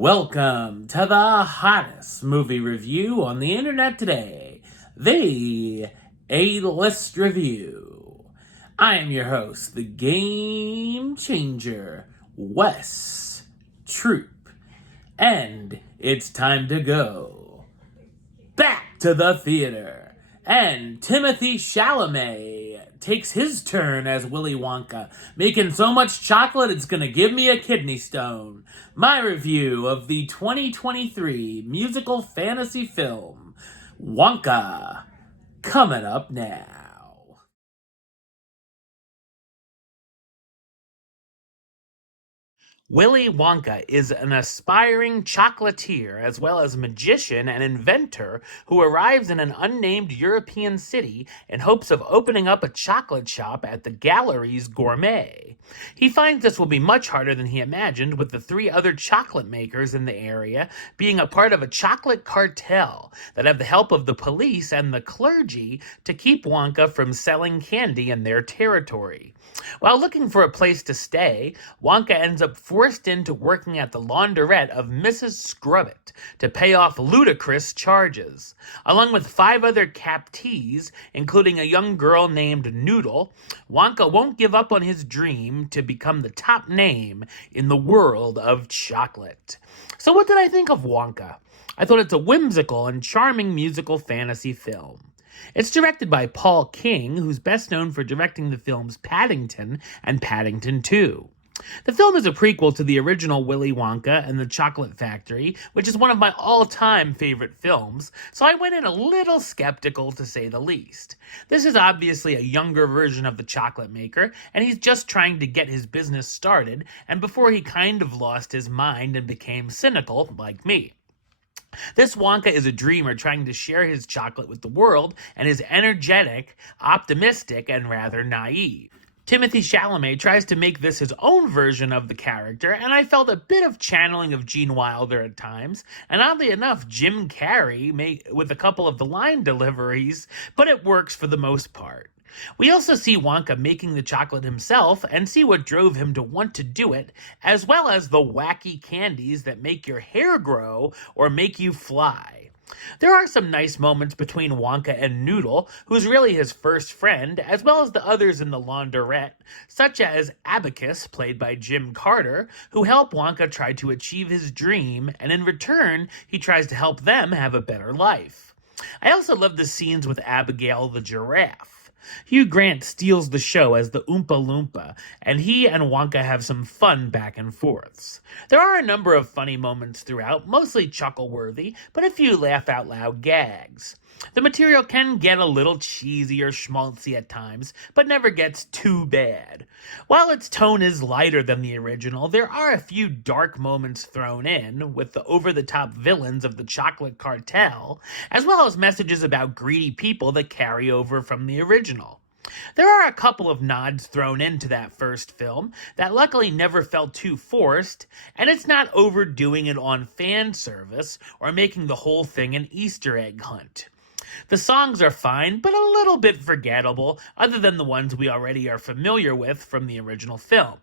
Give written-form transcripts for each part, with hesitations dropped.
Welcome to the hottest movie review on the internet today, the A-List Review. I am your host, the Game Changer, Wes Troop, and it's time to go back to the theater. And Timothy Chalamet takes his turn as Willy Wonka, making so much chocolate it's gonna give me a kidney stone. My review of the 2023 musical fantasy film, Wonka, coming up now. Willy Wonka is an aspiring chocolatier as well as magician and inventor who arrives in an unnamed European city in hopes of opening up a chocolate shop at the Galleries Gourmet. He finds this will be much harder than he imagined, with the three other chocolate makers in the area being a part of a chocolate cartel that have the help of the police and the clergy to keep Wonka from selling candy in their territory. While looking for a place to stay, Wonka ends up forced into working at the laundrette of Mrs. Scrubbit to pay off ludicrous charges. Along with 5 other captees, including a young girl named Noodle, Wonka won't give up on his dream to become the top name in the world of chocolate. So what did I think of Wonka? I thought it's a whimsical and charming musical fantasy film. It's directed by Paul King, who's best known for directing the films Paddington and Paddington 2. The film is a prequel to the original Willy Wonka and the Chocolate Factory, which is one of my all-time favorite films, so I went in a little skeptical to say the least. This is obviously a younger version of the chocolate maker, and he's just trying to get his business started, and before he kind of lost his mind and became cynical, like me. This Wonka is a dreamer trying to share his chocolate with the world and is energetic, optimistic, and rather naive. Timothy Chalamet tries to make this his own version of the character, and I felt a bit of channeling of Gene Wilder at times, and oddly enough, Jim Carrey with a couple of the line deliveries, but it works for the most part. We also see Wonka making the chocolate himself and see what drove him to want to do it, as well as the wacky candies that make your hair grow or make you fly. There are some nice moments between Wonka and Noodle, who's really his first friend, as well as the others in the laundrette, such as Abacus, played by Jim Carter, who help Wonka try to achieve his dream, and in return, he tries to help them have a better life. I also love the scenes with Abigail the giraffe. Hugh Grant steals the show as the Oompa Loompa, and he and Wonka have some fun back and forths. There are a number of funny moments throughout, mostly chuckle-worthy, but a few laugh-out-loud gags. The material can get a little cheesy or schmaltzy at times, but never gets too bad. While its tone is lighter than the original, there are a few dark moments thrown in, with the over-the-top villains of the chocolate cartel, as well as messages about greedy people that carry over from the original. There are a couple of nods thrown into that first film that luckily never felt too forced, and it's not overdoing it on fan service or making the whole thing an Easter egg hunt. The songs are fine, but a little bit forgettable, other than the ones we already are familiar with from the original film.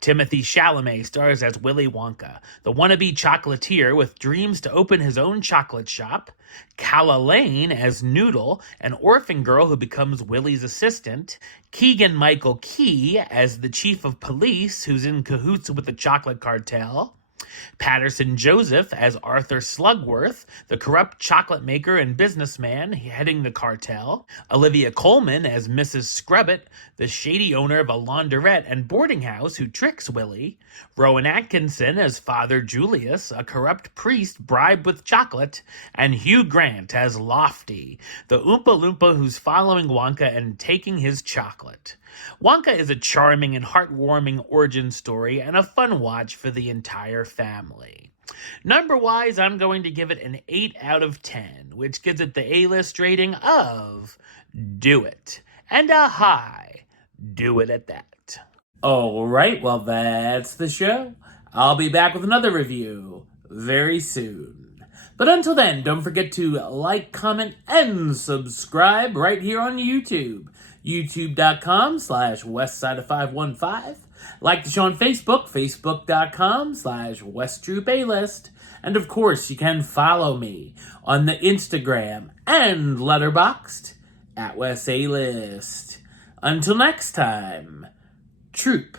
Timothy Chalamet stars as Willy Wonka, the wannabe chocolatier with dreams to open his own chocolate shop, Calla Lane as Noodle, an orphan girl who becomes Willy's assistant, Keegan-Michael Key as the chief of police who's in cahoots with the chocolate cartel, Patterson Joseph as Arthur Slugworth, the corrupt chocolate maker and businessman heading the cartel, Olivia Colman as Mrs. Scrubbit, the shady owner of a laundrette and boarding house who tricks Willy, Rowan Atkinson as Father Julius, a corrupt priest bribed with chocolate, and Hugh Grant as Lofty, the Oompa Loompa who's following Wonka and taking his chocolate. Wonka is a charming and heartwarming origin story and a fun watch for the entire family. Number-wise, I'm going to give it an 8 out of 10, which gives it the A-list rating of Do It, and a high Do It at that. Alright, well that's the show. I'll be back with another review very soon. But until then, don't forget to like, comment, and subscribe right here on YouTube. youtube.com/westside of 515. Like the show on Facebook, facebook.com/westtroopaList. And of course, you can follow me on the Instagram and Letterboxd at WesAList. Until next time, Troop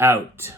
out.